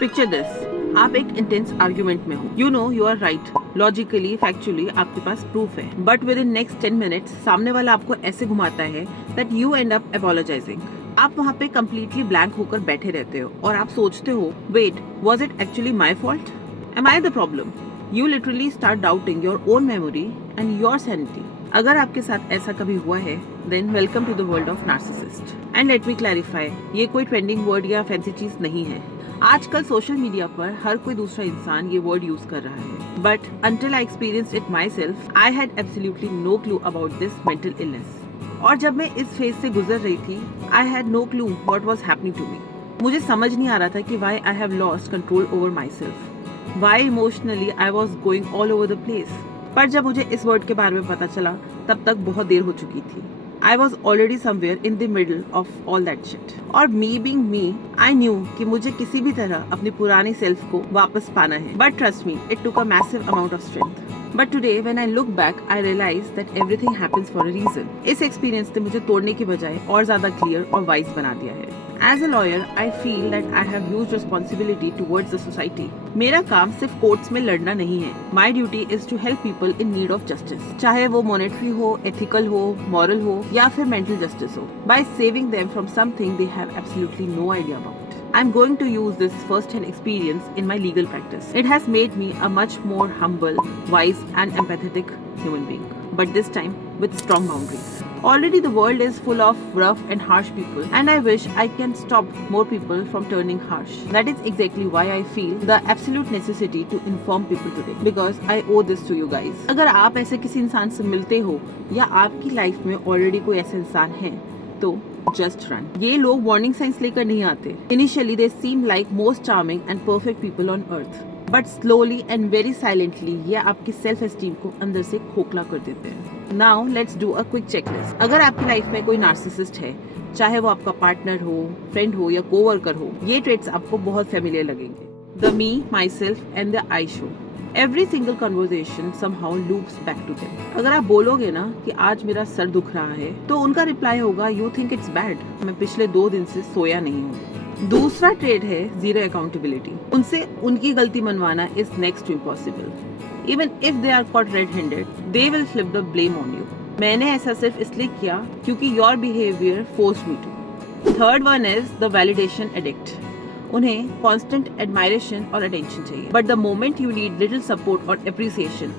Picture this, आप एक intense argument में हो, you know you are right, logically factually आपके पास प्रूफ है, but within next 10 minutes सामने वाला आपको ऐसे घुमाता है that you end up apologising. आप वहाँ पे कम्प्लीटली ब्लैंक होकर बैठे रहते हो और आप सोचते हो, wait, was it actually my fault? Am I the problem? You literally start doubting your own memory and your sanity. अगर आपके साथ ऐसा कभी हुआ है, then welcome to the world of narcissist. And let me clarify, ये कोई trending word या फैंसी चीज नहीं है। आजकल सोशल मीडिया पर हर कोई दूसरा इंसान ये वर्ड यूज कर रहा है, but until I experience it myself, I had absolutely no clue about this mental illness. और जब मैं इस फेज से गुजर रही थी, I had no clue what was happening to me. मुझे समझ नहीं आ रहा था कि why I have lost control over myself, why emotionally I was going all over the place. पर जब मुझे इस वर्ड के बारे में पता चला, तब तक बहुत देर हो चुकी थी। I was already somewhere in the middle of all that shit. और me being me, I knew कि मुझे किसी भी तरह अपनी पुरानी सेल्फ को वापस पाना है। But trust me, it took a massive amount of strength. But today, when I look back, I realize that everything happens for a reason. इस एक्सपीरियंस ने मुझे तोड़ने की बजाय और ज्यादा क्लियर और वाइज बना दिया है। As a lawyer, I feel that I have huge responsibility towards the society. मेरा काम सिर्फ कोर्ट्स में लड़ना नहीं है। My duty is to help people in need of justice. चाहे वो monetary हो, ethical हो, moral हो, या फिर mental justice हो, by saving them from something they have absolutely no idea about. I'm going to use this first-hand experience in my legal practice. It has made me a much more humble, wise, and empathetic human being. But this time with strong boundaries. Already the world is full of rough and harsh people, and I wish I can stop more people from turning harsh. That is exactly why I feel the absolute necessity to inform people today, because I owe this to you guys. अगर आप ऐसे किसी इंसान से मिलते हो या आपकी लाइफ में ऑलरेडी कोई ऐसे इंसान है, तो जस्ट रन। ये लोग वार्निंग साइंस लेकर नहीं आते। Initially they seem like most charming and perfect people on earth, but slowly and very silently ये आपकी सेल्फ एस्टीम को अंदर से खोखला कर देते हैं। Now let's do a quick checklist. अगर आपकी लाइफ में कोई नार्सिसिस्ट है, चाहे वो आपका पार्टनर हो, फ्रेंड हो या कोवर्कर हो, ये ट्रेट्स आपको बहुत फेमिलियर लगेंगे। The me, my self and the I show. Every single conversation somehow loops back to them. अगर आप बोलोगे ना कि आज मेरा सर दुख रहा है, तो उनका रिप्लाई होगा, you think it's bad. मैं पिछले 2 दिन से सोया नहीं हूँ। दूसरा ट्रेड है जीरो अकाउंटेबिलिटी। उनसे उनकी गलती मनवाना is next to impossible. Even if they are caught red-handed, they will flip the blame on you. मैंने ऐसा सिर्फ इसलिए किया क्योंकि your behavior forced me to. Third one is the validation addict. उन्हें कांस्टेंट एडमायरेशन और अटेंशन चाहिए, but the moment you need little support और appreciation,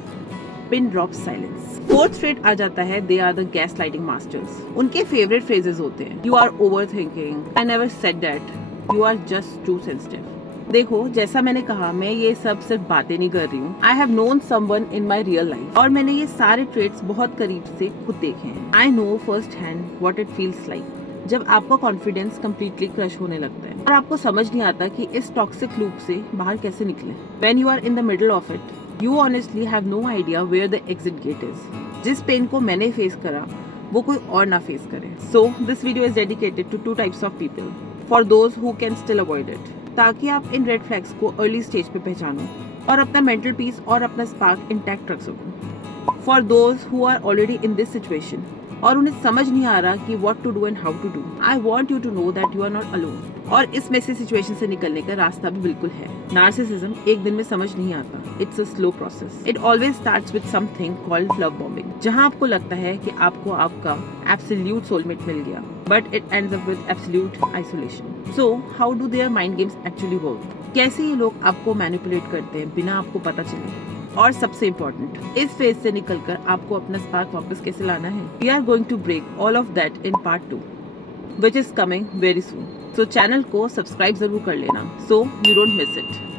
pin drop silence. Fourth trait आ जाता है, they are the gaslighting masters. उनके favourite phrases होते हैं, you are overthinking, I never said that, you are just too sensitive. देखो, जैसा मैंने कहा, मैं ये सब सिर्फ बातें नहीं कर रही हूँ। I have known someone in my real life, और मैंने ये सारे ट्रेट्स बहुत करीब से खुद देखे हैं। I know first hand what it feels like जब आपका कॉन्फिडेंस कम्प्लीटली क्रश होने लगता है और आपको समझ नहीं आता कि इस टॉक्सिक लूप से बाहर कैसे निकले। When you are in the middle of it, you honestly have no idea where the exit gate is. जिस पेन को मैंने फेस करा, वो कोई और ना फेस करे। So this video is dedicated to 2 types of people. For those who can still avoid it, ताकि आप इन रेड फ्लैग्स को अर्ली स्टेज पे पहचानो और अपना मेंटल पीस और अपना स्पार्क इंटैक्ट रख सको। For those who are already in this situation, और उन्हें समझ नहीं आ रहा कि what to do and how to do. I want you to know that you are not alone. और इस मेसी सिचुएशन से निकलने का रास्ता भी बिल्कुल है। नार्सिसिज्म एक दिन में समझ नहीं आता। It's a slow process. It always starts with something called love bombing, जहाँ आपको लगता है कि आपको आपका absolute soulmate मिल गया, but it ends up with absolute isolation. So how do their mind games actually work? कैसे ये लोग आपको मैनिपुलेट करते हैं बिना आपको पता चले? और सबसे इम्पोर्टेंट, इस फेज से निकलकर आपको अपना स्पार्क वापस कैसे लाना है। We are going to break all of that in part 2, which is coming very soon. So channel को सब्सक्राइब जरूर कर लेना, so you don't miss it.